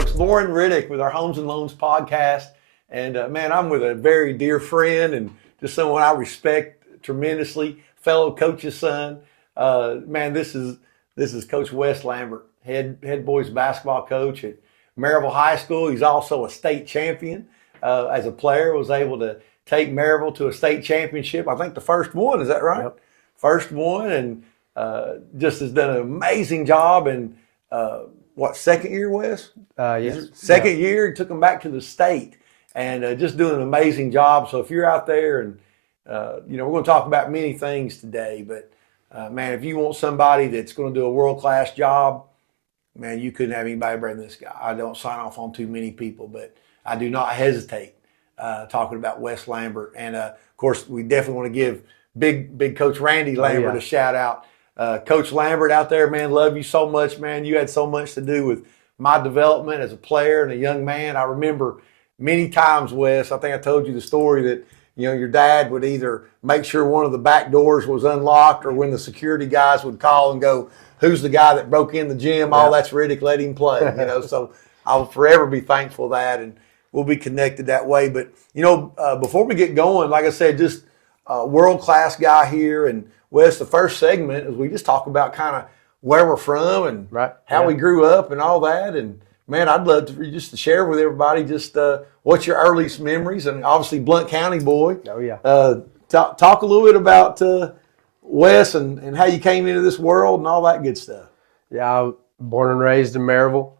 folks. Lauren Riddick with our Homes and Loans podcast. And man, I'm with a very dear friend and just someone I respect tremendously, fellow coach's son. Man, this is Coach Wes Lambert, head boys basketball coach at Maryville High School. He's also a state champion as a player, was able to take Maryville to a state championship. I think the first one, is that right? Yep. First one, and just has done an amazing job. And second year, Wes? Yes. Second year, he took them back to the state, and just doing an amazing job. So if you're out there, and we're going to talk about many things today, but man, if you want somebody that's going to do a world-class job, man, you couldn't have anybody better than this guy. I don't sign off on too many people, but I do not hesitate talking about Wes Lambert. And of course, we definitely want to give big Coach Randy Lambert a shout out. Coach Lambert out there, man, love you so much, man. You had so much to do with my development as a player and a young man. I remember many times, Wes, I think I told you the story that, your dad would either make sure one of the back doors was unlocked, or when the security guys would call and go, who's the guy that broke in the gym? Oh, that's Riddick, let him play. So I'll forever be thankful for that, and we'll be connected that way. But, before we get going, like I said, just a world-class guy here. And Wes, the first segment is we just talk about kind of where we're from and how we grew up and all that. And, man, I'd love to share with everybody just what's your earliest memories, and obviously Blount County boy. Oh, yeah. Talk a little bit about Wes and how you came into this world and all that good stuff. Yeah, I was born and raised in Maryville.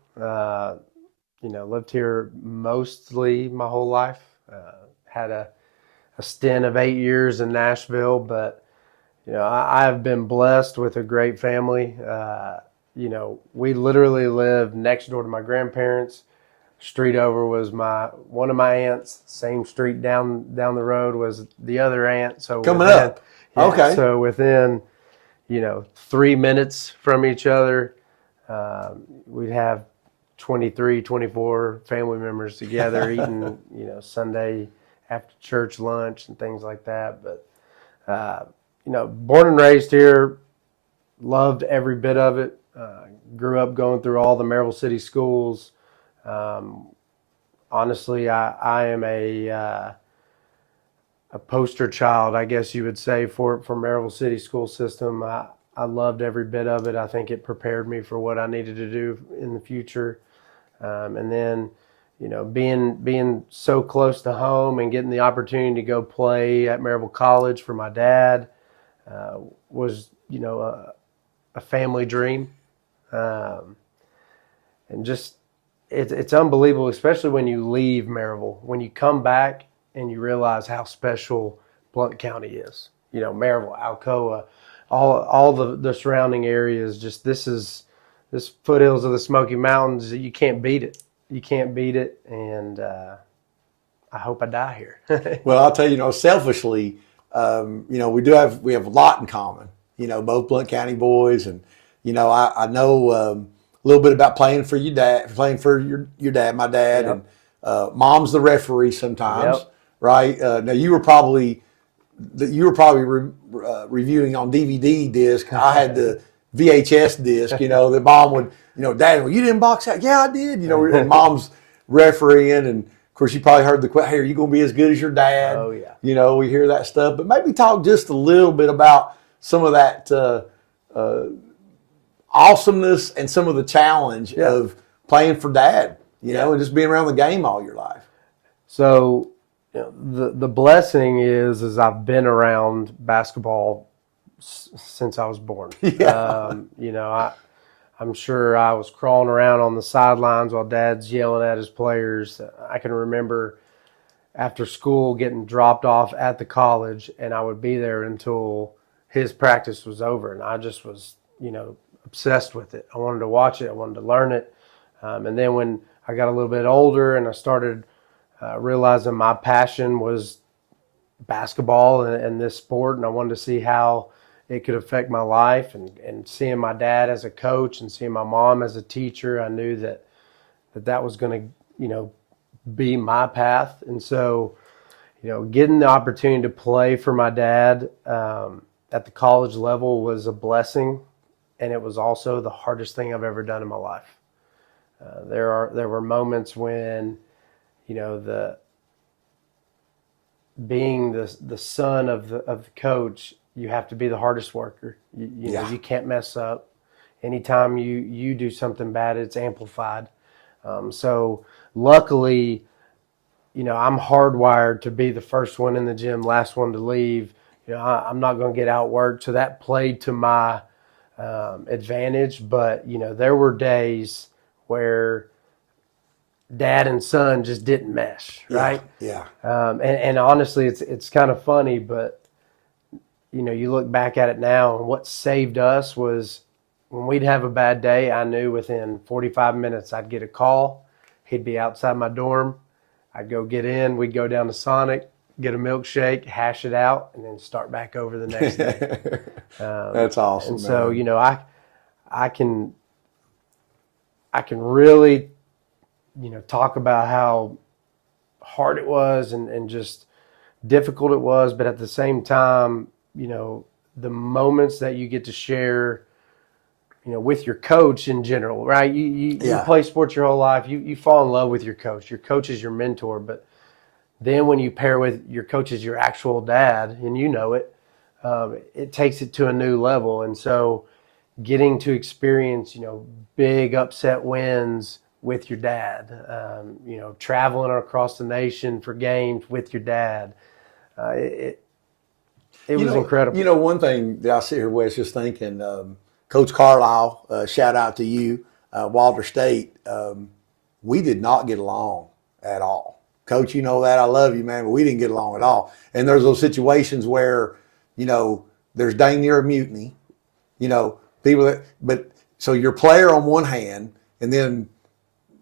Lived here mostly my whole life. Had a stint of 8 years in Nashville, but, I have been blessed with a great family. We literally lived next door to my grandparents. Street over was one of my aunts. Same street down the road was the other aunt. So coming up, okay. So within 3 minutes from each other, we'd have 23, 24 family members together eating, Sunday after church lunch and things like that. But born and raised here, loved every bit of it. Grew up going through all the Maryville City schools. Honestly, I am a poster child, I guess you would say, for Maryville City school system. I loved every bit of it. I think it prepared me for what I needed to do in the future. And then, being so close to home and getting the opportunity to go play at Maryville College for my dad was, a family dream. And just, it's unbelievable, especially when you leave Maryville. When you come back and you realize how special Blount County is. Maryville, Alcoa, all the surrounding areas. Just this foothills of the Smoky Mountains. You can't beat it. You can't beat it, and I hope I die here. Well, I'll tell you, selfishly, we have a lot in common. Both Blount County boys, and I know a little bit about playing for your dad, your dad, my dad, and mom's the referee sometimes, right? Now you were probably reviewing on DVD disc. I had the VHS disc. The mom would, Dad, well, you didn't box out? Yeah, I did. And mom's refereeing, and of course you probably heard the question, hey, are you going to be as good as your dad? Oh yeah. We hear that stuff, but maybe talk just a little bit about some of that awesomeness and some of the challenge of playing for dad, and just being around the game all your life. So, the blessing is I've been around basketball since I was born. Yeah. I'm sure I was crawling around on the sidelines while Dad's yelling at his players. I can remember after school getting dropped off at the college, and I would be there until his practice was over, and I just was, obsessed with it. I wanted to watch it. I wanted to learn it. And then when I got a little bit older and I started realizing my passion was basketball and this sport, and I wanted to see how it could affect my life, and seeing my dad as a coach and seeing my mom as a teacher, I knew that was going to, be my path. And so, getting the opportunity to play for my dad at the college level was a blessing, and it was also the hardest thing I've ever done in my life. There were moments when, being the son of the coach, you have to be the hardest worker. You can't mess up. Anytime you do something bad, it's amplified. So luckily, I'm hardwired to be the first one in the gym, last one to leave. I'm not going to get outworked. So that played to my advantage. But, there were days where dad and son just didn't mesh, right? Yeah. And honestly, it's kind of funny, but, you look back at it now, and what saved us was when we'd have a bad day, I knew within 45 minutes I'd get a call. He'd be outside my dorm. I'd go get in. We'd go down to Sonic, get a milkshake, hash it out, and then start back over the next day. That's awesome. And so, I can really, talk about how hard it was and just difficult it was. But at the same time, the moments that you get to share, with your coach in general, right? You play sports your whole life. You fall in love with your coach. Your coach is your mentor. But then when you pair with your coach as your actual dad, and it takes it to a new level. And so getting to experience, big upset wins with your dad, traveling across the nation for games with your dad, it was incredible. One thing that I sit here, Wes, just thinking, Coach Carlisle, shout out to you, Walter State. We did not get along at all. Coach, you know that. I love you, man, but we didn't get along at all. And there's those situations where, there's dang near a mutiny, so your player on one hand, and then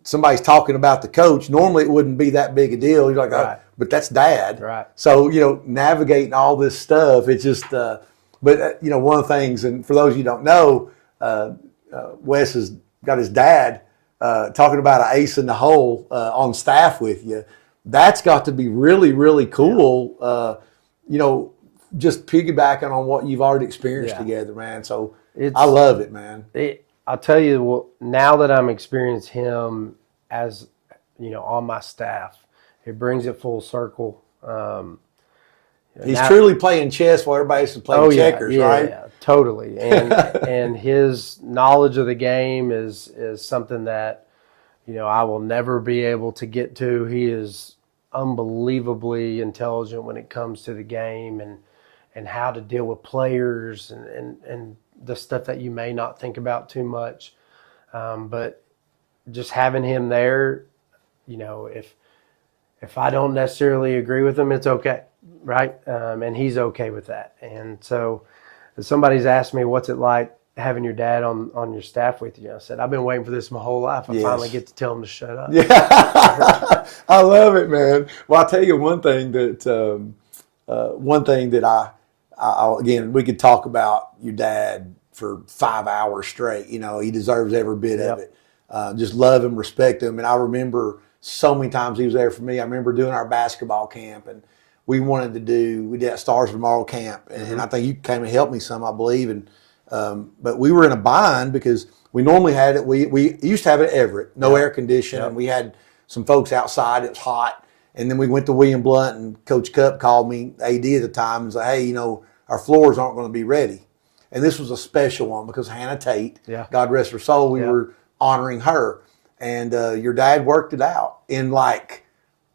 somebody's talking about the coach. Normally it wouldn't be that big a deal. You're like, right. But that's dad. Right. So, navigating all this stuff, it's just, one of the things, and for those you don't know, Wes has got his dad talking about an ace in the hole on staff with you. That's got to be really, really cool. Just piggybacking on what you've already experienced together, man. So I love it, man. I'll tell you, now that I'm experiencing him as, on my staff, it brings it full circle. He's truly playing chess while everybody else is playing checkers, right? Yeah, totally. And his knowledge of the game is something that, I will never be able to get to. He is unbelievably intelligent when it comes to the game and how to deal with players and the stuff that you may not think about too much. But just having him there, if I don't necessarily agree with him, it's okay, right? And he's okay with that. And so somebody's asked me, what's it like having your dad on your staff with you? I said, I've been waiting for this my whole life. I finally get to tell him to shut up. Yeah, I love it, man. Well, I'll tell you one thing that I again, we could talk about your dad for 5 hours straight. He deserves every bit of it. Just love him, respect him. And I remember so many times he was there for me. I remember doing our basketball camp, and we did that Stars Tomorrow camp. And I think you came and helped me some, I believe. And but we were in a bind because we normally had it. We used to have it at Everett, no air conditioning. And we had some folks outside. It was hot. And then we went to William Blunt, and Coach Cup called me, AD at the time, and said, hey, our floors aren't going to be ready. And this was a special one because Hannah Tate, God rest her soul, we were honoring her. And your dad worked it out in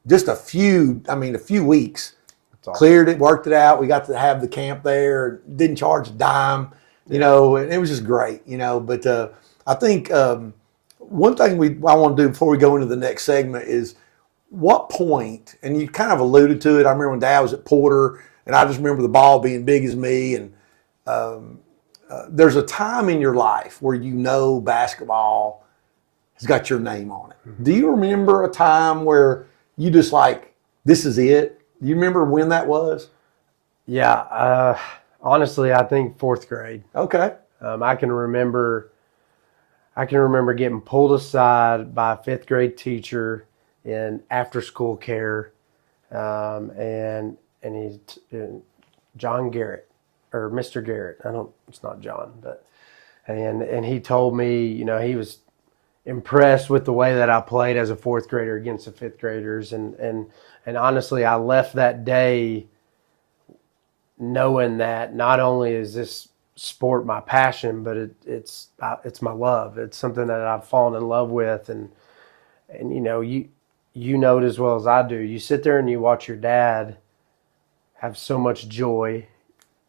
just a few weeks. Awesome. Cleared it, worked it out. We got to have the camp there, didn't charge a dime, and it was just great, But I think one thing I want to do before we go into the next segment is what point, and you kind of alluded to it, I remember when Dad was at Porter, and I just remember the ball being big as me, and there's a time in your life where basketball has got your name on it. Mm-hmm. Do you remember a time where you just this is it? Do you remember when that was? Yeah, honestly, I think fourth grade. Okay. I can remember getting pulled aside by a fifth grade teacher in after school care, and he's John Garrett or Mr. Garrett. It's not John, but and he told me, impressed with the way that I played as a fourth grader against the fifth graders. And honestly, I left that day knowing that not only is this sport my passion, but it's my love. It's something that I've fallen in love with. And you know it as well as I do. You sit there and you watch your dad have so much joy.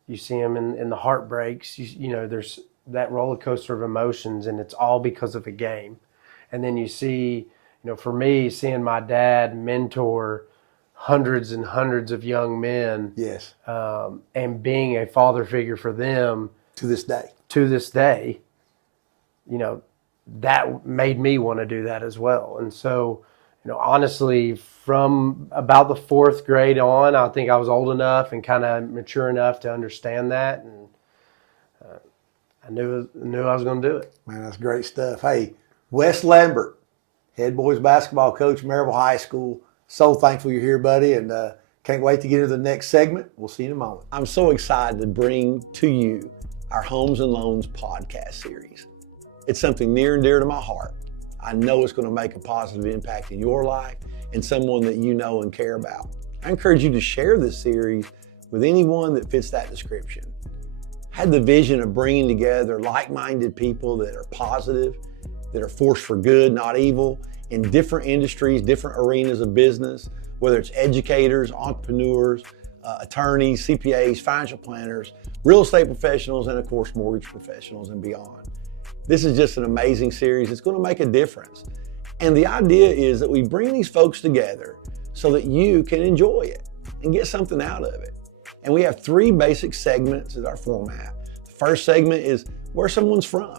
You see him in the heartbreaks. There's that roller coaster of emotions, and it's all because of a game. And then you see, for me, seeing my dad mentor hundreds and hundreds of young men, Yes. And being a father figure for them To this day. That made me want to do that as well. And so, honestly, from about the fourth grade on, I think I was old enough and kind of mature enough to understand that. And I knew I was going to do it. Man, that's great stuff. Hey, Wes Lambert, head boys basketball coach, Maryville High School. So thankful you're here, buddy, and can't wait to get into the next segment. We'll see you in a moment. I'm so excited to bring to you our Homes and Loans podcast series. It's something near and dear to my heart. I know it's going to make a positive impact in your life and someone that you know and care about. I encourage you to share this series with anyone that fits that description. I had the vision of bringing together like-minded people that are positive, that are forced for good, not evil, in different industries, different arenas of business, whether it's educators, entrepreneurs, attorneys, CPAs, financial planners, real estate professionals, and of course, mortgage professionals and beyond. This is just an amazing series. It's going to make a difference. And the idea is that we bring these folks together so that you can enjoy it and get something out of it. And we have 3 basic segments as our format. The first segment is where someone's from.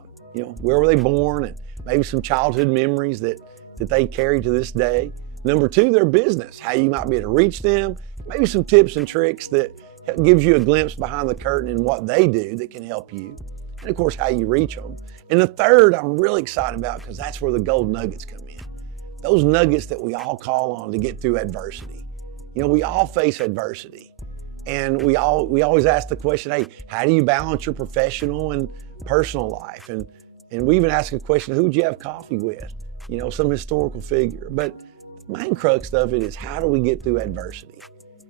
Where were they born, and maybe some childhood memories that they carry to this day. Number 2, their business, how you might be able to reach them, maybe some tips and tricks that gives you a glimpse behind the curtain in what they do that can help you. And of course, how you reach them. And the third, I'm really excited about because that's where the gold nuggets come in. Those nuggets that we all call on to get through adversity. We all face adversity. And we always ask the question, hey, how do you balance your professional and personal life? And we even ask a question, who would you have coffee with? Some historical figure. But the main crux of it is, how do we get through adversity?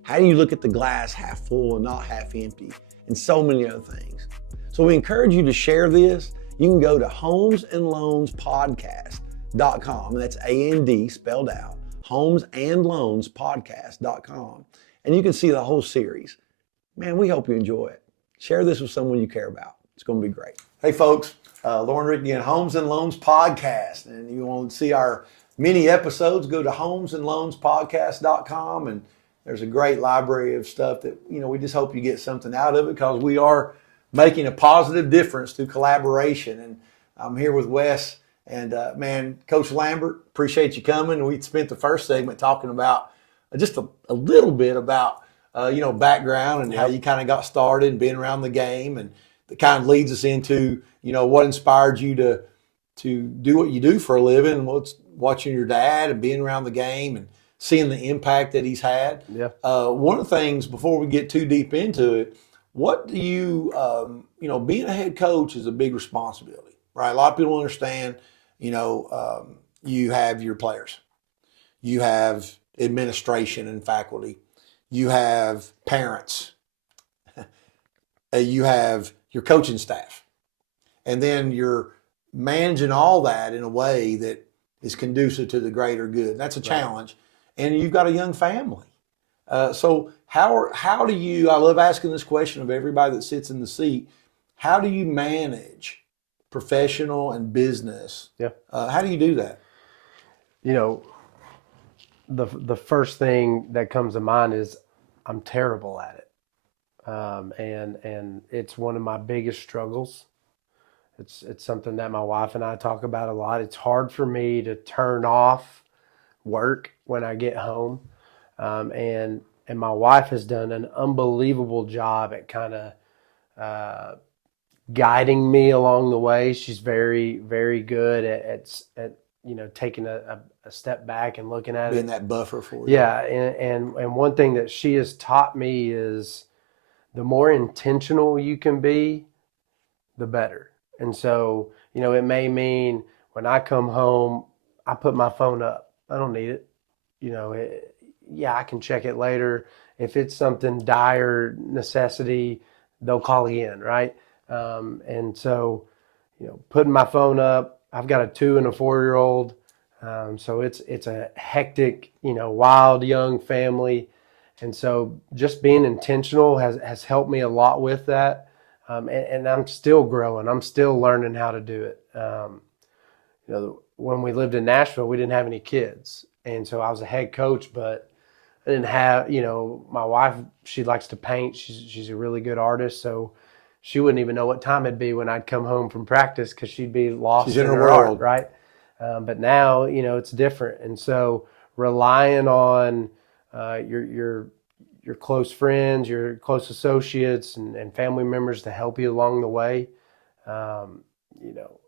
How do you look at the glass half full and not half empty? And so many other things. So we encourage you to share this. You can go to homesandloanspodcast.com, and that's A-N-D spelled out, homesandloanspodcast.com. And you can see the whole series. Man, we hope you enjoy it. Share this with someone you care about. It's going to be great. Hey, folks, Lauren Rick again, Homes and Loans Podcast. And you want to see our mini episodes, go to homesandloanspodcast.com, and there's a great library of stuff that, we just hope you get something out of it, because we are making a positive difference through collaboration. And I'm here with Wes and man, Coach Lambert, appreciate you coming. We spent the first segment talking about just a little bit about, background and how you kind of got started and being around the game. And that kind of leads us into, what inspired you to do what you do for a living, and what's watching your dad and being around the game and seeing the impact that he's had. Yeah. One of the things, before we get too deep into it, what do you, being a head coach is a big responsibility, right? A lot of people understand, you have your players, you have administration and faculty, you have parents, you have your coaching staff, and then you're managing all that in a way that is conducive to the greater good. That's a challenge. And you've got a young family. So how do you, I love asking this question of everybody that sits in the seat, how do you manage professional and business? Yeah. How do you do that? The first thing that comes to mind is I'm terrible at it. And it's one of my biggest struggles. It's something that my wife and I talk about a lot. It's hard for me to turn off work when I get home. And my wife has done an unbelievable job at kind of guiding me along the way. She's very, very good at taking a step back and looking at Being it. that buffer for you. Yeah, and one thing that she has taught me is the more intentional you can be, the better. And so, it may mean when I come home, I put my phone up. I don't need it. Yeah, I can check it later. If it's something dire necessity, they'll call in, right? And so, putting my phone up. I've got a 2 and a 4-year old, so it's a hectic, wild young family, and so just being intentional has helped me a lot with that. And I'm still growing. I'm still learning how to do it. When we lived in Nashville, we didn't have any kids, and so I was a head coach, but I didn't have, my wife, she likes to paint. She's a really good artist. So she wouldn't even know what time it'd be when I'd come home from practice because she'd be lost She's in her her art, world. right? But now, it's different. And so relying on your close friends, your close associates and family members to help you along the way, um, you know,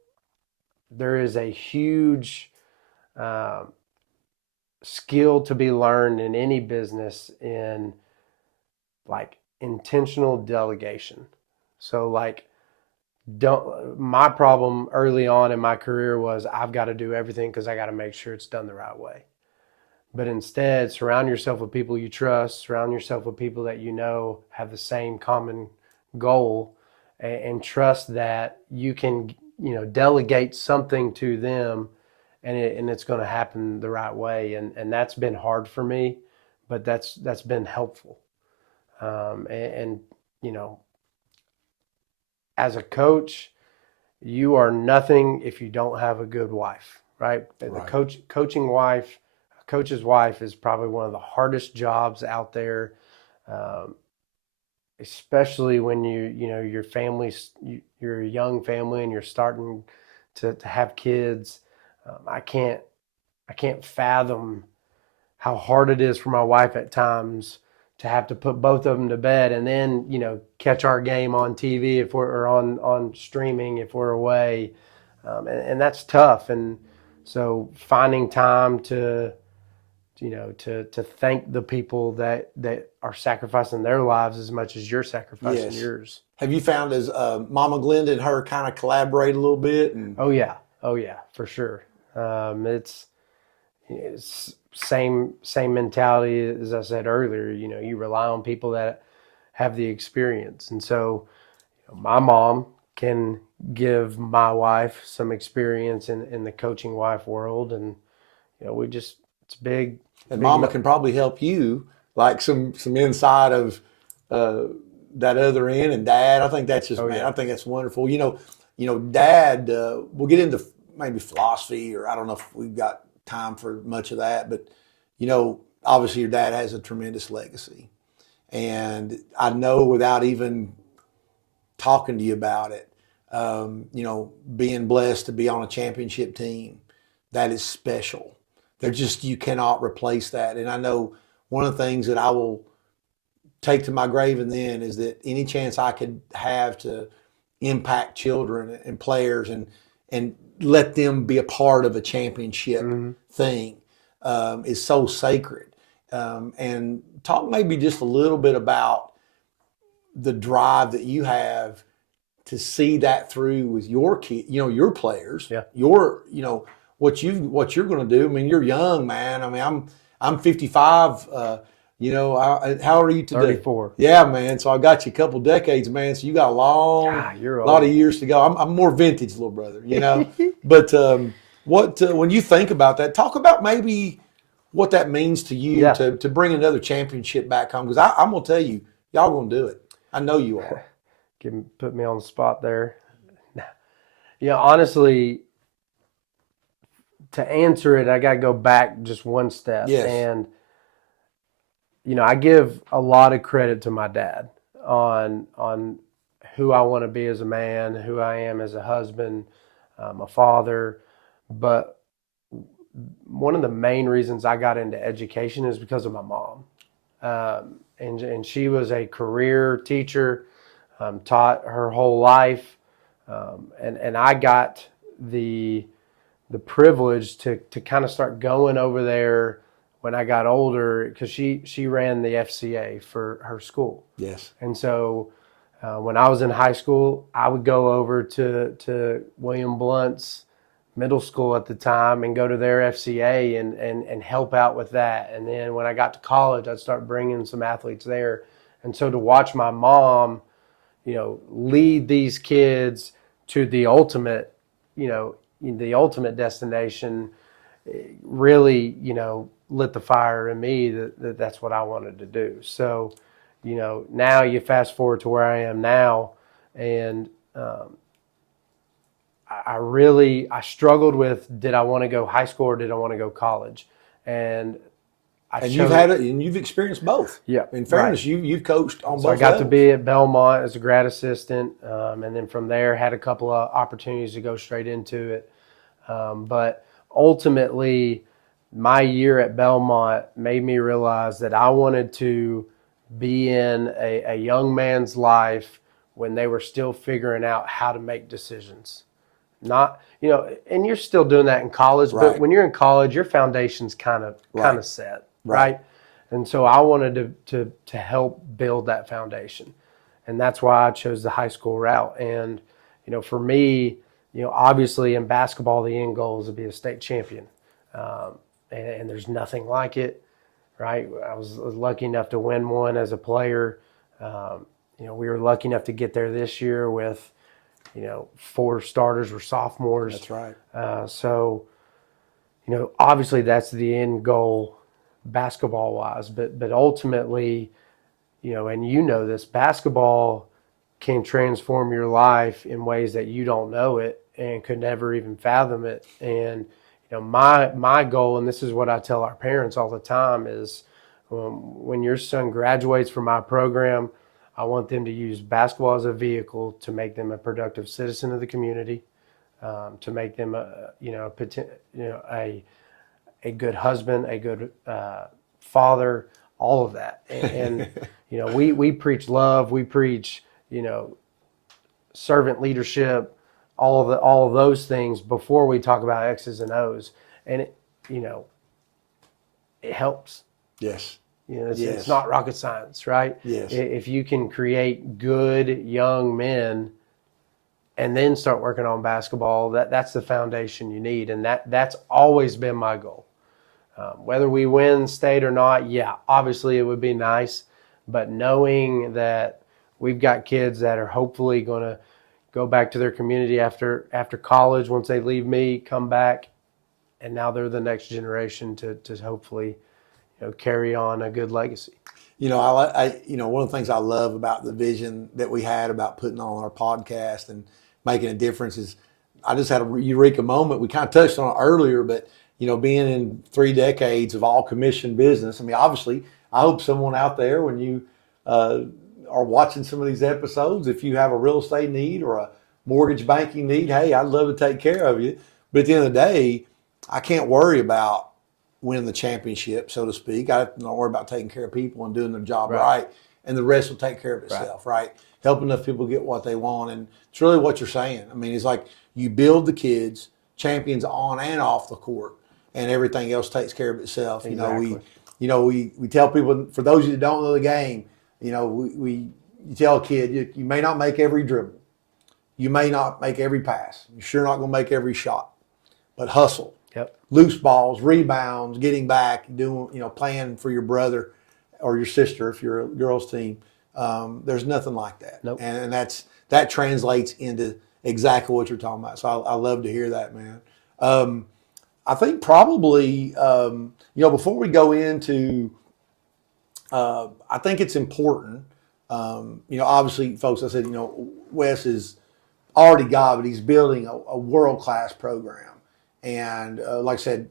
there is a huge skill to be learned in any business in like intentional delegation. So like don't my problem early on in my career was I've got to do everything because I got to make sure it's done the right way. But instead, surround yourself with people you trust, surround yourself with people that have the same common goal, and trust that you can, delegate something to them, and it's going to happen the right way. And that's been hard for me, but that's been helpful. And as a coach, you are nothing if you don't have a good wife, right? The Right. coach's wife is probably one of the hardest jobs out there, um, especially when your family's, you're a young family and you're starting to have kids. I can't fathom how hard it is for my wife at times to have to put both of them to bed and then catch our game on TV if we're or on streaming if we're away, and that's tough. And so finding time to thank the people that are sacrificing their lives as much as you're sacrificing Yes. yours. Have you found as Mama Glenda and her kind of collaborate a little bit? And Oh yeah, for sure. It's same mentality as I said earlier. You rely on people that have the experience, and so my mom can give my wife some experience in the coaching wife world, and we just it's big. and big. Mama can probably help you, like some insight of uh, that other end. And Dad, I think that's just Oh man, yeah, I think that's wonderful. Dad. We'll get into maybe philosophy, or I don't know if we've got time for much of that, but obviously your dad has a tremendous legacy, and I know without even talking to you about it, being blessed to be on a championship team, that is special. You cannot replace that. And I know one of the things that I will take to my grave and then is that any chance I could have to impact children and players and let them be a part of a championship mm-hmm. thing is so sacred. And talk maybe just a little bit about the drive that you have to see that through with your kid, your players, Yeah. what you're going to do. I mean, you're young, man. I mean, I'm 55. How are you today? 34. Yeah, man. So I got you a couple decades, man. So you got You're lot of old. years to go. I'm more vintage, little brother. But when you think about that, talk about maybe what that means to you Yeah. to bring another championship back home. Because I'm gonna tell you, y'all gonna do it. I know you are. Put me on the spot there. Honestly, to answer it, I got to go back just one step. Yes. And, I give a lot of credit to my dad on who I want to be as a man, who I am as a husband, a father. But one of the main reasons I got into education is because of my mom. And she was a career teacher, taught her whole life. And I got the privilege to kind of start going over there when I got older because she ran the FCA for her school. Yes. And so when I was in high school, I would go over to William Blunt's middle school at the time and go to their FCA and help out with that. And then when I got to college, I'd start bringing some athletes there. And so to watch my mom, lead these kids to the ultimate, the ultimate destination, really, lit the fire in me that's what I wanted to do. So, now you fast forward to where I am now, and I struggled with, did I want to go high school or did I want to go college? And you've experienced both. Yeah. In fairness, right. you've coached on both. So I got levels. to be at Belmont as a grad assistant, and then from there had a couple of opportunities to go straight into it. But ultimately, my year at Belmont made me realize that I wanted to be in a young man's life when they were still figuring out how to make decisions. Not, and you're still doing that in college, right. But when you're in college, your foundation's kind of set, right? And so I wanted to help build that foundation. And that's why I chose the high school route. And, for me, obviously in basketball, the end goal is to be a state champion. And there's nothing like it, right? I was lucky enough to win one as a player. We were lucky enough to get there this year with, 4 starters were sophomores. That's right. So, obviously that's the end goal basketball wise, but ultimately, and this, basketball can transform your life in ways that you don't know it and could never even fathom it. And my goal, and this is what I tell our parents all the time, is when your son graduates from my program, I want them to use basketball as a vehicle to make them a productive citizen of the community, to make them a good husband, a good father, all of that. And we preach love, we preach servant leadership, all of those things before we talk about X's and O's, and it helps. Yes. It's not rocket science, right? Yes. If you can create good young men and then start working on basketball, that's the foundation you need, and that's always been my goal. Whether we win state or not, obviously it would be nice, but knowing that we've got kids that are hopefully going to go back to their community after college, once they leave me, come back, and now they're the next generation to hopefully carry on a good legacy. One of the things I love about the vision that we had about putting on our podcast and making a difference is I just had a eureka moment. We kind of touched on it earlier, but being in 3 decades of all commission business, I mean, obviously, I hope someone out there, when you are watching some of these episodes, if you have a real estate need or a mortgage banking need, hey, I'd love to take care of you. But at the end of the day, I can't worry about winning the championship, so to speak. I don't worry about taking care of people and doing their job right, and the rest will take care of itself, right? Helping enough people get what they want, and it's really what you're saying. I mean, it's like you build the kids champions on and off the court, and everything else takes care of itself. Exactly. We tell people, for those of you that don't know the game, you tell a kid, you may not make every dribble, you may not make every pass, you're sure not going to make every shot, but hustle. Loose balls, rebounds, getting back, doing, playing for your brother or your sister if you're a girls' team. There's nothing like that. Nope. And that translates into exactly what you're talking about. So I love to hear that, man. I think probably, before we go into, I think it's important, obviously, folks, I said, Wes is already got, but he's building a world-class program. And like I said,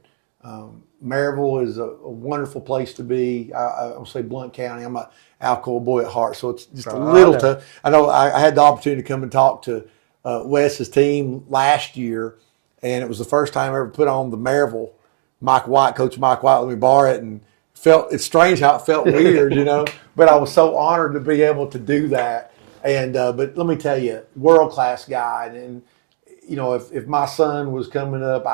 Maryville is a wonderful place to be. I'll say Blount County. I'm an Alcoa boy at heart, so it's just a little tough. I know I had the opportunity to come and talk to Wes's team last year, and it was the first time I ever put on the Maryville. Coach Mike White let me borrow it, and it's strange how it felt weird, but I was so honored to be able to do that. And but let me tell you, world-class guy, and if my son was coming up,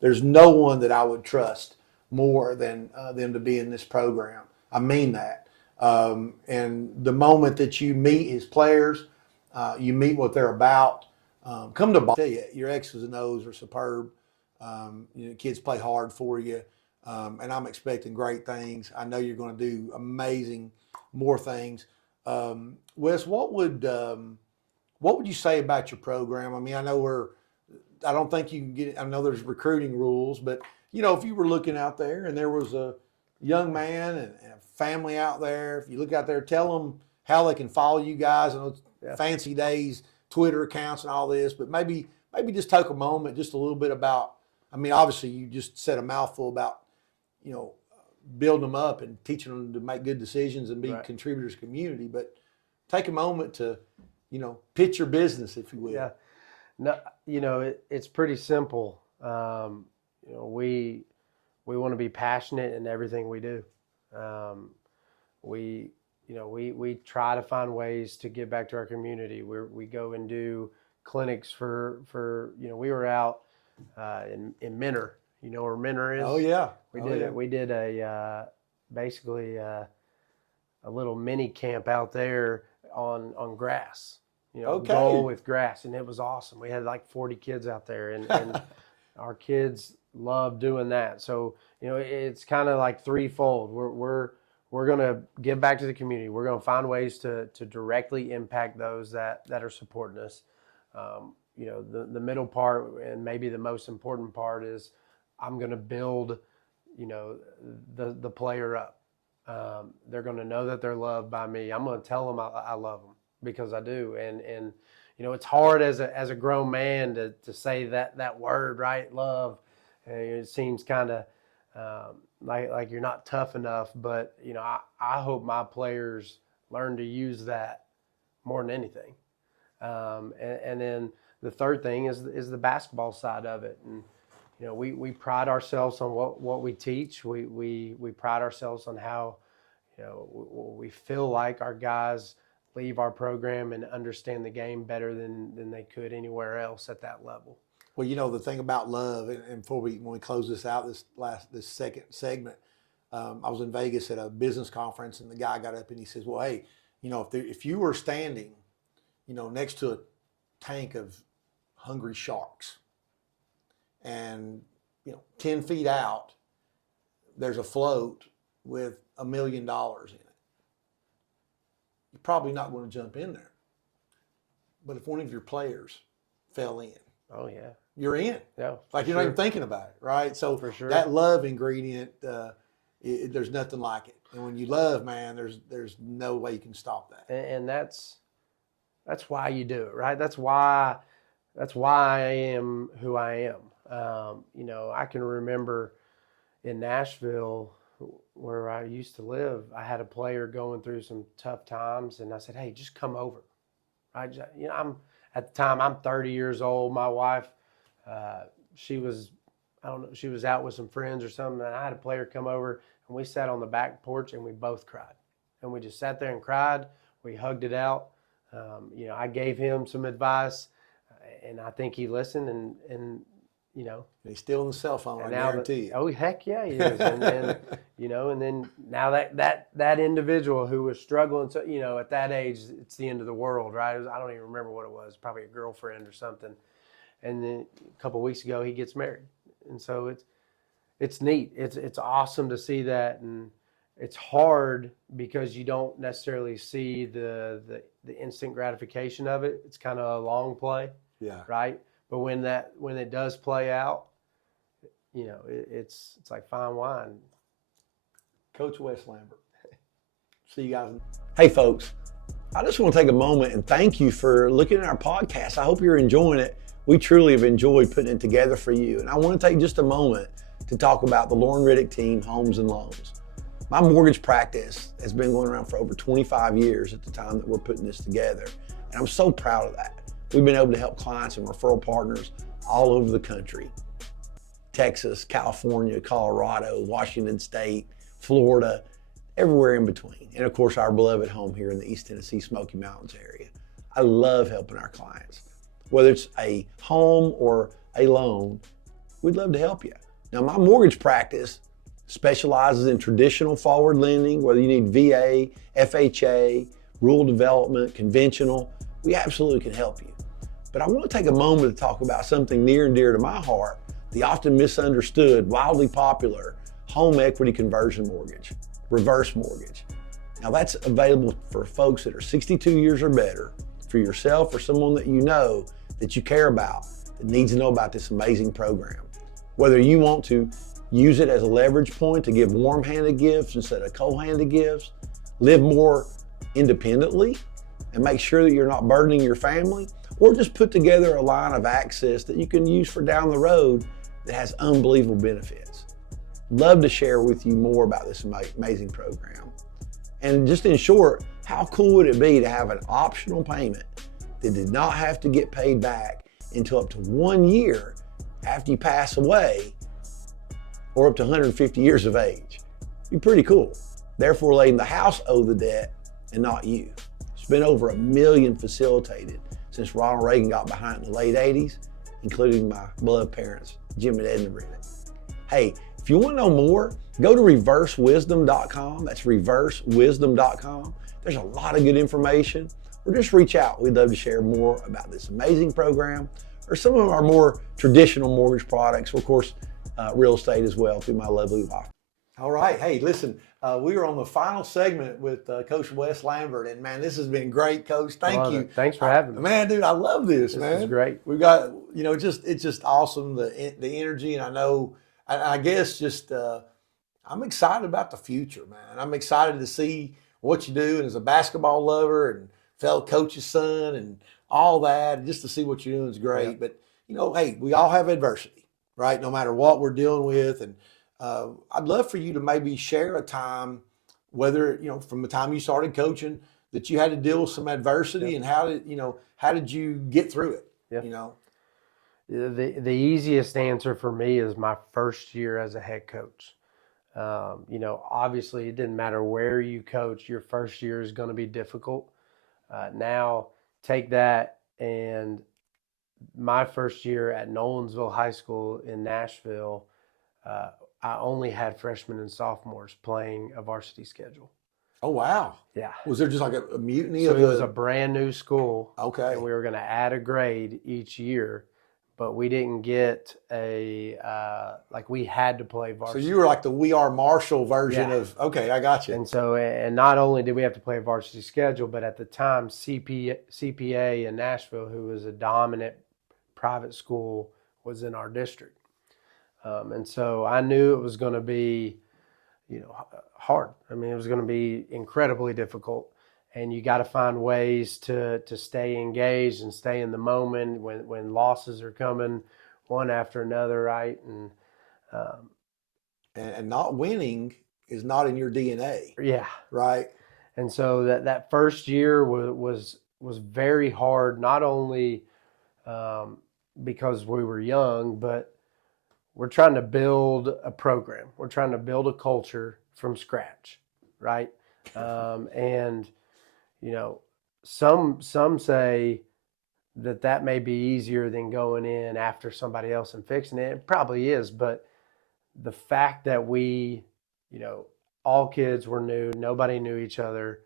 there's no one that I would trust more than them to be in this program. I mean that. And the moment that you meet his players, you meet what they're about, come to ball. I tell you, your X's and O's are superb. Kids play hard for you, and I'm expecting great things. I know you're going to do amazing, more things. Wes, what would you say about your program? I mean, I don't think you can get. I know there's recruiting rules, but if you were looking out there and there was a young man and a family out there, if you look out there, tell them how they can follow you guys. I know it's fancy days, Twitter accounts and all this, but maybe just take a moment, just a little bit about. I mean, obviously, you just said a mouthful about, building them up and teaching them to make good decisions and be contributors to community. But take a moment to, pitch your business, if you will. Yeah. No, it's pretty simple. We want to be passionate in everything we do. We try to find ways to give back to our community. We go and do clinics for we were out in Mentor. You know where Mentor is? Oh yeah. We did basically a little mini camp out there on grass. Goal with grass, and it was awesome. We had like 40 kids out there, and our kids love doing that. So it's kind of like threefold. We're going to give back to the community. We're going to find ways to directly impact those that are supporting us. The middle part, and maybe the most important part, is I'm going to build, the player up. They're going to know that they're loved by me. I'm going to tell them I love them because I do. And it's hard as a grown man to say that word, right? Love. It seems kind of like you're not tough enough, but I hope my players learn to use that more than anything. And then the third thing is the basketball side of it. And we pride ourselves on what we teach. We pride ourselves on how we feel like our guys leave our program and understand the game better than they could anywhere else at that level. Well, the thing about love, and when we close this out, this second segment, I was in Vegas at a business conference, and the guy got up and he says, "Well, hey, if you were standing, next to a tank of hungry sharks, and 10 feet out, there's a float with $1 million in it. You're probably not going to jump in there. But if one of your players fell in, oh yeah, you're in. Yeah, like you're not even thinking about it, right? So for sure, that love ingredient, there's nothing like it. And when you love, man, there's no way you can stop that. And that's why you do it, right? That's why I am who I am. I can remember in Nashville, where I used to live, I had a player going through some tough times, and I said, "Hey, just come over." Right? At the time I'm 30 years old. My wife, she was out with some friends or something, and I had a player come over, and we sat on the back porch and we both cried, and we just sat there and cried. We hugged it out. I gave him some advice, and I think he listened, and he's still on the cell phone. I guarantee you. Oh heck yeah, he is. And then now that individual who was struggling, so at that age, it's the end of the world, right? I don't even remember what it was. Probably a girlfriend or something. And then a couple of weeks ago, he gets married, and so it's neat. It's awesome to see that, and it's hard because you don't necessarily see the instant gratification of it. It's kind of a long play, right? But when it does play out, it's like fine wine. Coach Wes Lambert. See you guys. Hey folks, I just want to take a moment and thank you for looking at our podcast. I hope you're enjoying it. We truly have enjoyed putting it together for you. And I want to take just a moment to talk about the Lauren Riddick team, Homes and Loans. My mortgage practice has been going around for over 25 years at the time that we're putting this together. And I'm so proud of that. We've been able to help clients and referral partners all over the country. Texas, California, Colorado, Washington State, Florida, everywhere in between. And of course, our beloved home here in the East Tennessee Smoky Mountains area. I love helping our clients. Whether it's a home or a loan, we'd love to help you. Now, my mortgage practice specializes in traditional forward lending, whether you need VA, FHA, rural development, conventional, we absolutely can help you. But I want to take a moment to talk about something near and dear to my heart the often misunderstood, wildly popular home equity conversion mortgage, reverse mortgage. Now that's available for folks that are 62 years or better, for yourself or someone that you know that you care about that needs to know about this amazing program. Whether you want to use it as a leverage point to give warm-handed gifts instead of cold-handed gifts, live more independently and make sure that you're not burdening your family, or just put together a line of access that you can use for down the road that has unbelievable benefits. Love to share with you more about this amazing program. And just in short, how cool would it be to have an optional payment that did not have to get paid back until up to 1 year after you pass away, or up to 150 years of age? It'd be pretty cool. Therefore, letting the house owe the debt and not you. It's been over 1 million facilitated since Ronald Reagan got behind in the late 80s, including my beloved parents, Jim and Edna Brennan. Hey, if you want to know more, go to reversewisdom.com. That's reversewisdom.com. There's a lot of good information. Or just reach out. We'd love to share more about this amazing program or some of our more traditional mortgage products, or of course, real estate as well through my lovely wife. All right. Hey, listen, we are on the final segment with Coach Wes Lambert, and man, this has been great, Coach. Thank you. Thanks for having me. Man, dude, I love this, man. This is great. We've got, it's just awesome, the energy, and I know, I guess just, I'm excited about the future, man. I'm excited to see what you do, and as a basketball lover and fellow coach's son and all that, and just to see what you're doing is great. Yeah. But, hey, we all have adversity, right? No matter what we're dealing with. And I'd love for you to maybe share a time, whether, from the time you started coaching, that you had to deal with some adversity, and how did you get through it? Yeah. The easiest answer for me is my first year as a head coach. Obviously it didn't matter where you coach, your first year is going to be difficult. Now take that, and my first year at Nolensville High School in Nashville, I only had freshmen and sophomores playing a varsity schedule. Oh, wow. Yeah. Was there just like a mutiny? So it was a brand new school. Okay. And we were going to add a grade each year, but we didn't get we had to play varsity. So you were like the We Are Marshall version of, okay, I got you. And not only did we have to play a varsity schedule, but at the time, CPA in Nashville, who was a dominant private school, was in our district. And so I knew it was going to be, hard. I mean, it was going to be incredibly difficult, and you got to find ways to stay engaged and stay in the moment when losses are coming one after another, right? And not winning is not in your DNA. Yeah. Right. And so that first year was very hard, not only because we were young, but we're trying to build a program. We're trying to build a culture from scratch, right? And some say that may be easier than going in after somebody else and fixing it. It probably is, but the fact that we, all kids were new, nobody knew each other,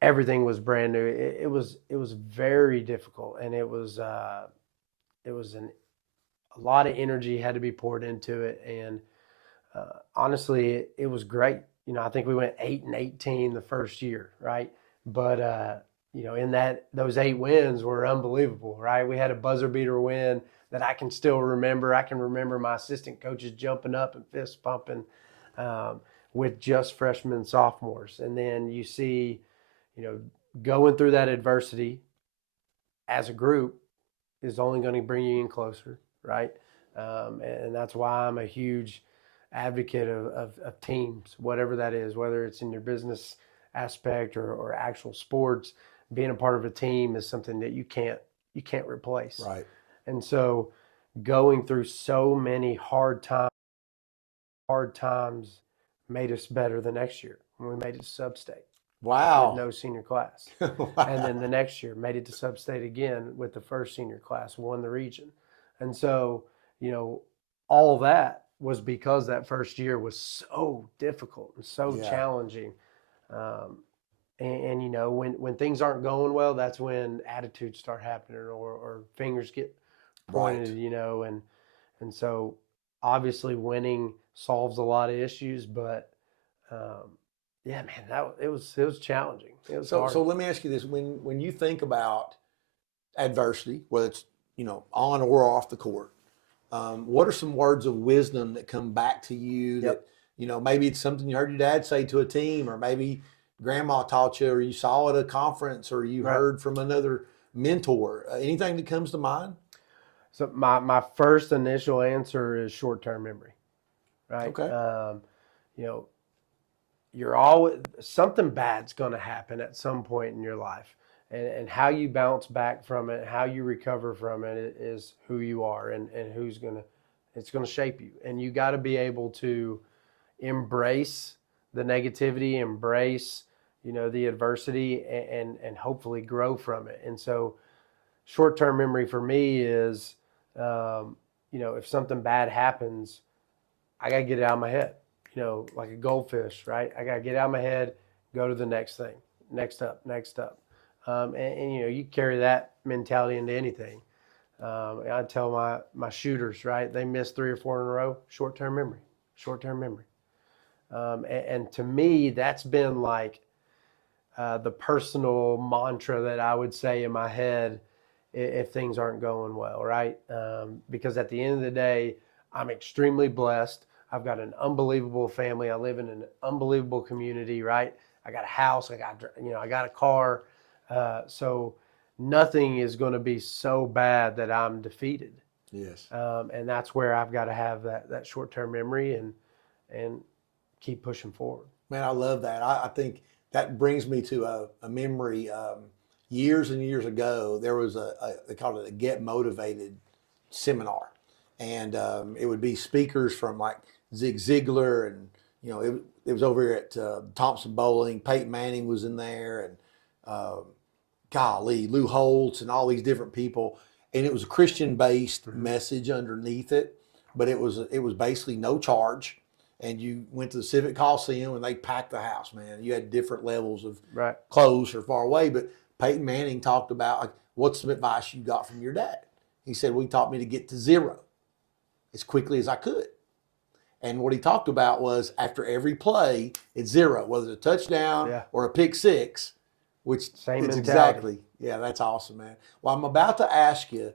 everything was brand new. It was very difficult, and it was a lot of energy had to be poured into it, and honestly, it was great. I think we went 8-18 the first year, right? But in those 8 wins were unbelievable, right? We had a buzzer beater win that I can still remember. I can remember my assistant coaches jumping up and fist pumping with just freshmen and sophomores. And then you see, going through that adversity as a group is only going to bring you in closer, right? And that's why I'm a huge advocate of teams, whatever that is, whether it's in your business aspect or actual sports. Being a part of a team is something that you can't replace. Right. And so going through so many hard times made us better the next year when we made it to sub-state. Wow. With no senior class. Wow. And then the next year made it to sub-state again with the first senior class, won the region. And so, all that was because that first year was so difficult and so challenging. And when things aren't going well, that's when attitudes start happening or fingers get pointed, right. And so obviously winning solves a lot of issues, but yeah, man, it was challenging. It was hard. So let me ask you this: when you think about adversity, whether it's on or off the court, what are some words of wisdom that come back to you Yep. that maybe it's something you heard your dad say to a team, or maybe grandma taught you, or you saw at a conference, or you Right. heard from another mentor? Anything that comes to mind? So my first initial answer is short-term memory, right? Okay. You know, you're always something bad's going to happen at some point in your life, and how you bounce back from it, how you recover from it is who you are, and it's going to shape you, and you got to be able to embrace the negativity, embrace the adversity, and hopefully grow from it. And so short-term memory for me is if something bad happens, I got to get it out of my head, like a goldfish, right? I got to get out of my head, go to the next thing, next up. And you carry that mentality into anything. I tell my shooters, right? They miss 3 or 4 in a row, short-term memory. And to me, that's been like the personal mantra that I would say in my head if things aren't going well, right? Because at the end of the day, I'm extremely blessed. I've got an unbelievable family. I live in an unbelievable community, right? I got a house. I got a car. So nothing is going to be so bad that I'm defeated. Yes. And that's where I've got to have that short-term memory and keep pushing forward. Man, I love that. I think that brings me to a memory. Years and years ago, there was they called it a Get Motivated seminar. And it would be speakers from like Zig Ziglar, and it was over at Thompson Bowling. Peyton Manning was in there, and Lou Holtz, and all these different people. And it was a Christian-based message underneath it, but it was basically no charge. And you went to the Civic Coliseum, and they packed the house, man. You had different levels of Right. close or far away, but Peyton Manning talked about, like, what's some advice you got from your dad? He said, well, he taught me to get to 0 as quickly as I could. And what he talked about was after every play, it's 0, whether it's a touchdown or a pick six, which Same it's mentality. exactly. Yeah, that's awesome, man. Well, I'm about to ask you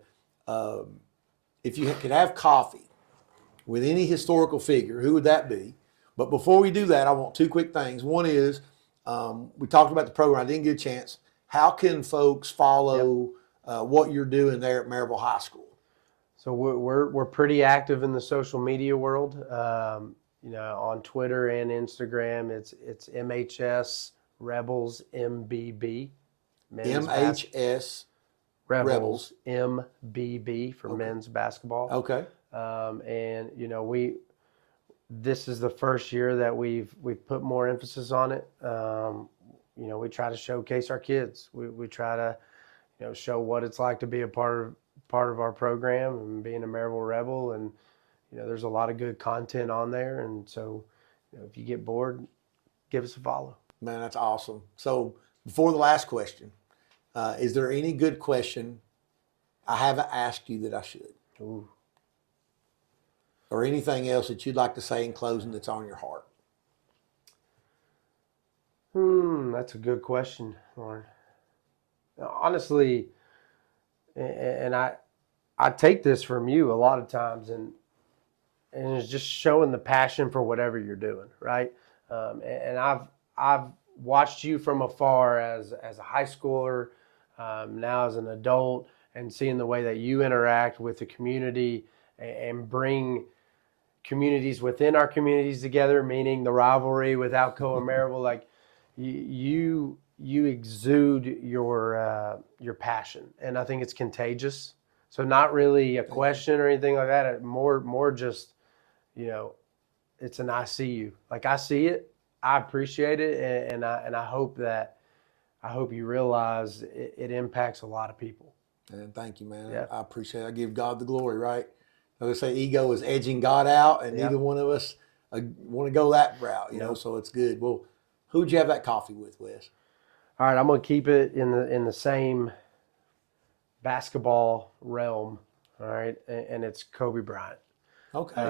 if you could have coffee with any historical figure, who would that be? But before we do that, I want 2 quick things. One is we talked about the program. I didn't get a chance. How can folks follow what you're doing there at Maryville High School? So we're pretty active in the social media world. On Twitter and Instagram, it's MHS Rebels MBB. MHS Rebels MBB for men's basketball. Okay. And this is the first year that we've put more emphasis on it. We try to showcase our kids. We try to show what it's like to be a part of our program and being a Maryville Rebel. And there's a lot of good content on there. And so if you get bored, give us a follow. Man, that's awesome. So before the last question, is there any good question I haven't asked you that I should? Ooh. Or anything else that you'd like to say in closing that's on your heart? That's a good question, Lauren. Honestly, and I take this from you a lot of times, and it's just showing the passion for whatever you're doing, right? And I've watched you from afar as a high schooler, now as an adult, and seeing the way that you interact with the community and bring communities within our communities together, meaning the rivalry with Alcoa and Maryville. Like you exude your passion, and I think it's contagious. So not really a question or anything like that. More just, it's an I see you. Like I see it, I appreciate it, and I hope you realize it impacts a lot of people. And thank you, man. Yeah. I appreciate it. I give God the glory, right? They say ego is edging God out, and neither one of us want to go that route, you know. So it's good. Well, who'd you have that coffee with, Wes? All right, I'm gonna keep it in the same basketball realm. All right, and it's Kobe Bryant. Okay.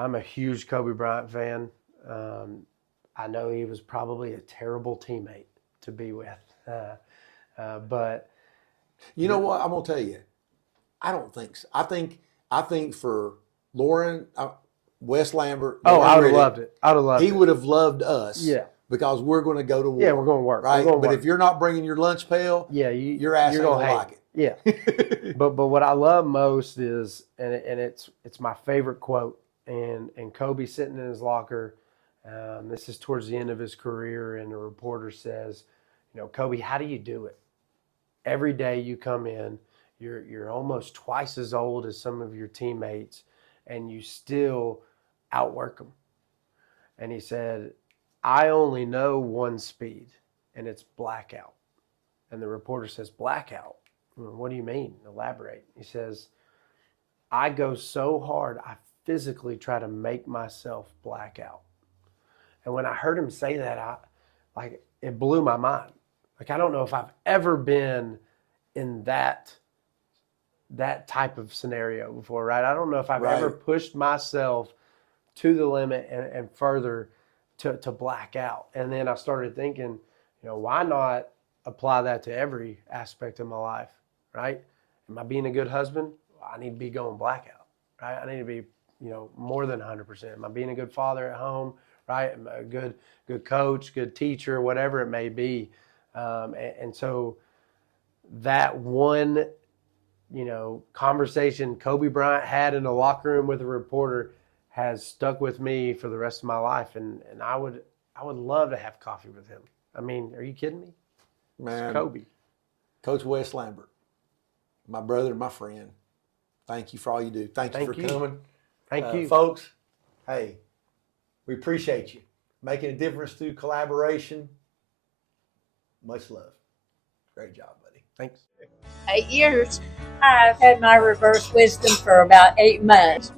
I'm a huge Kobe Bryant fan. I know he was probably a terrible teammate to be with, but You know what? I'm gonna tell you. I don't think so. I think for Lauren, Wes Lambert, I Lauren would have Riddick, loved it. I would have loved he it. would have loved us. Yeah. Because we're going to go to war. Yeah, we're going to work. Right. We're gonna but work. if you're not bringing your lunch pail, yeah, your ass you're ain't gonna gonna hate like it. it. Yeah. but what I love most is, and it's my favorite quote. And Kobe sitting in his locker. This is towards the end of his career, and the reporter says, Kobe, how do you do it? Every day you come in, you're almost twice as old as some of your teammates, and you still outwork them. And he said, I only know one speed, and it's blackout. And the reporter says, blackout? What do you mean? Elaborate. He says, I go so hard, I physically try to make myself black out. And when I heard him say that, it blew my mind. I don't know if I've ever been in that type of scenario before, right? I don't know if I've ever pushed myself to the limit and further to black out. And then I started thinking, why not apply that to every aspect of my life, right? Am I being a good husband? I need to be going blackout, right? I need to be, more than 100%. Am I being a good father at home, right? Am I a good coach, good teacher, whatever it may be? And so that one, conversation Kobe Bryant had in the locker room with a reporter has stuck with me for the rest of my life, and I would love to have coffee with him. I mean, are you kidding me? Man, it's Kobe. Coach Wes Lambert, my brother, my friend. Thank you for all you do. Thank you for coming. Thank you, folks. Hey, we appreciate you making a difference through collaboration. Much love. Great job, buddy. Thanks. 8 years. I've had my reverse wisdom for about 8 months.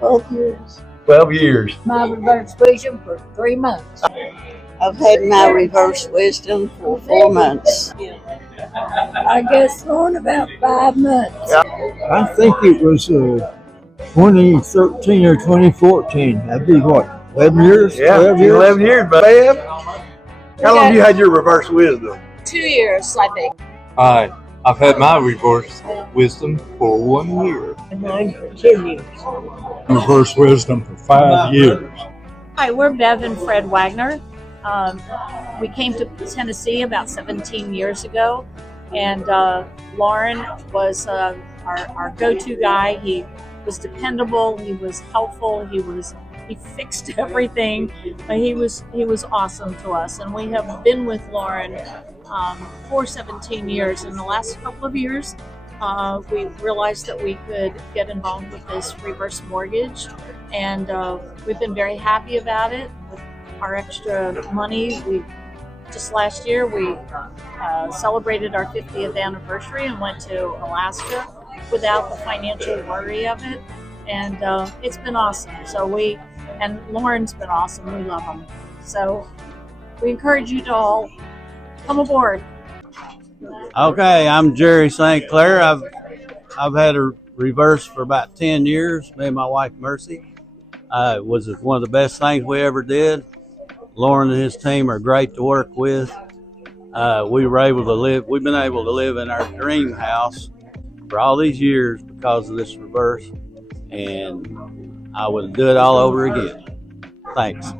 12 years. 12 years. My reverse wisdom for 3 months. I've had my reverse wisdom for 4 months. I guess on about 5 months. I think it was 2013 or 2014. That'd be what, 11 years? Yeah, 12 years? 11 years, but Bab, how long have you had your reverse wisdom? 2 years, I think. I've had my reverse wisdom for 1 year. Mine for 10 years. Reverse wisdom for 5 years. Hi, we're Bev and Fred Wagner. We came to Tennessee about 17 years ago, and Lauren was our go-to guy. He was dependable. He was helpful. He fixed everything. He was awesome to us, and we have been with Lauren for 17 years. In the last couple of years, we realized that we could get involved with this reverse mortgage, and we've been very happy about it. With our extra money, just last year we celebrated our 50th anniversary and went to Alaska without the financial worry of it, and it's been awesome. And Lauren's been awesome. We love him. So we encourage you to all come aboard. Okay, I'm Jerry St. Clair. I've had a reverse for about 10 years. Me and my wife Mercy. It was one of the best things we ever did. Lauren and his team are great to work with. We've been able to live in our dream house for all these years because of this reverse, and I would do it all over again. Thanks.